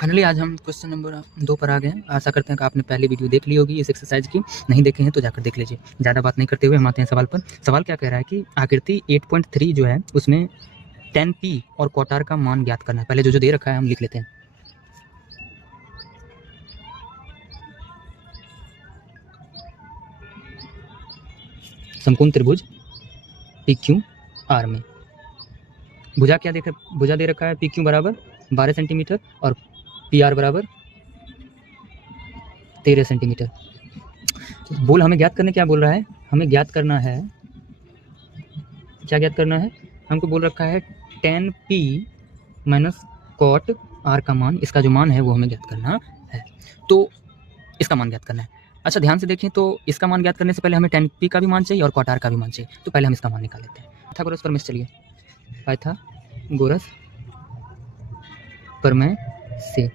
Finally आज हम question number 2 पर आ गए हैं। आशा करते हैं कि आपने पहली वीडियो देख ली होगी इस एक्सरसाइज की। नहीं देखे हैं तो जाकर देख लीजिए। ज़्यादा बात नहीं करते हुए हम आते हैं सवाल पर। सवाल क्या कह रहा है कि आकृति 8.3 जो है उसमें tan p और cot r का मान ज्ञात करना है। पहले जो दे रखा है हम लिख लेते हैं। समकोण त्रिभुज PQR में भुजा क्या भुजा दे रखा है PQ बराबर 12 सेंटीमीटर और PR बराबर 13 सेंटीमीटर। बोल हमें ज्ञात करने क्या बोल रहा है, हमें ज्ञात करना है, क्या ज्ञात करना है, हमको बोल रखा है tan p minus cot r का मान, इसका जो मान है वो हमें ज्ञात करना है। तो इसका मान ज्ञात करना है। अच्छा ध्यान से देखें तो इसका मान ज्ञात करने से पहले हमें tan p का भी मान चाहिए और cot r का भी मान चाहिए। तो पहले हम इसका मान निकाल लेते हैं। पाइथागोरस प्रमेय चलिए, पाइथागोरस प्रमेय से,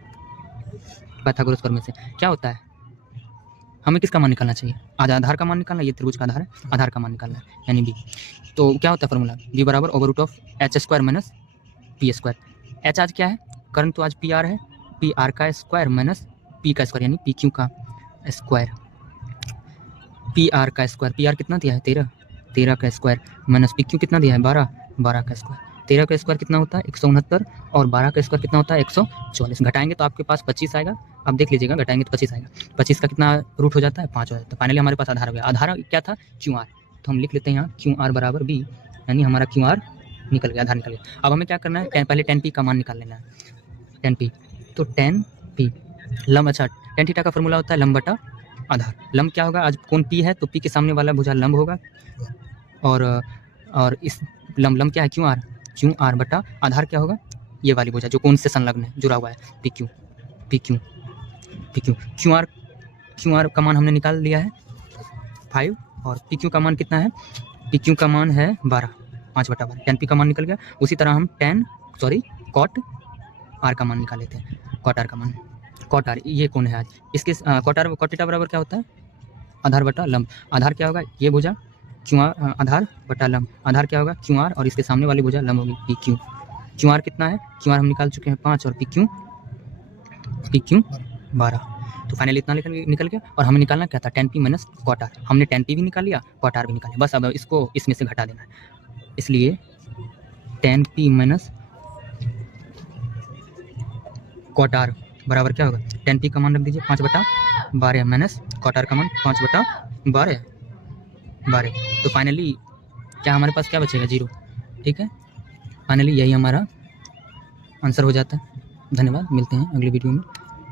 पाइथागोरस प्रमेय से क्या होता है, हमें किसका मान निकालना चाहिए, आज आधार का मान निकालना है। ये त्रिभुज का आधार है, आधार का मान निकालना है यानी b। तो क्या होता है फॉर्मूला, b बराबर over root of h square minus p square. h आज क्या है, करंट तो आज pr है, pr का स्क्वायर माइनस p का स्क्वायर यानी pq का स्क्वायर, pr का स्क्वायर, pr कितना दिया है 13, 13 का स्क्वायर माइनस pq कितना दिया है 12, 12 का स्क्वायर। 13 का स्क्वायर कितना होता है 169 और 12 का स्क्वायर कितना होता है 144। घटाएंगे तो आपके पास 25 आएगा। अब देख लीजिएगा, घटाएंगे तो 25 आएगा। 25 का कितना रूट हो जाता है 5 हो जाता है। फाइनली हमारे पास आधार हो गया। आधार क्या था QR, तो हम लिख लेते हैं यहाँ QR बराबर B, यानी हमारा QR निकल गया, आधार निकल गया। अब हमें क्या करना है, पहले tan p का मान निकाल लेना है। tan p, तो tan p लंब, अच्छा tan थीटा का फॉर्मूला होता है लंब बटा आधार। लंब क्या होगा, आज कोण P है तो P के सामने वाला भुजा लंब होगा और इस लंब क्या है QR बटा आधार क्या होगा, ये वाली भुजा जो कोण से संलग्न है, जुड़ा हुआ है PQ। QR का मान हमने निकाल लिया है 5 और PQ का मान कितना है, PQ का मान है 12, 5/12। tan P का मान निकल गया। उसी तरह हम cot R का मान निकाल लेते हैं। cot R का मान, cot R ये कौन है आज, इसके cot थीटा बराबर क्या होता है आधार बटा लंब। आधार क्या होगा, ये भुजा QR आधार बटा लंब, आधार क्या होगा QR और इसके सामने वाली भुजा लंब होगी PQ। QR कितना है, QR हम निकाल चुके हैं 5 और PQ 12। तो फाइनली इतना निकल गया। और हमें निकालना क्या था tan p minus cot r। हमने tan p भी निकाल लिया, cot r भी निकाल लिया, बस अब इसको इसमें से घटा देना है। इसलिए tan p minus cot r बराबर क्या होगा, tan p का मान रख दीजिए 5/12 माइनस cot r का मान 5/12। तो फाइनली क्या हमारे पास क्या बचेगा 0। ठीक है, फाइनली यही हमारा आंसर हो जाता है। धन्यवाद, मिलते हैं अगली वीडियो में।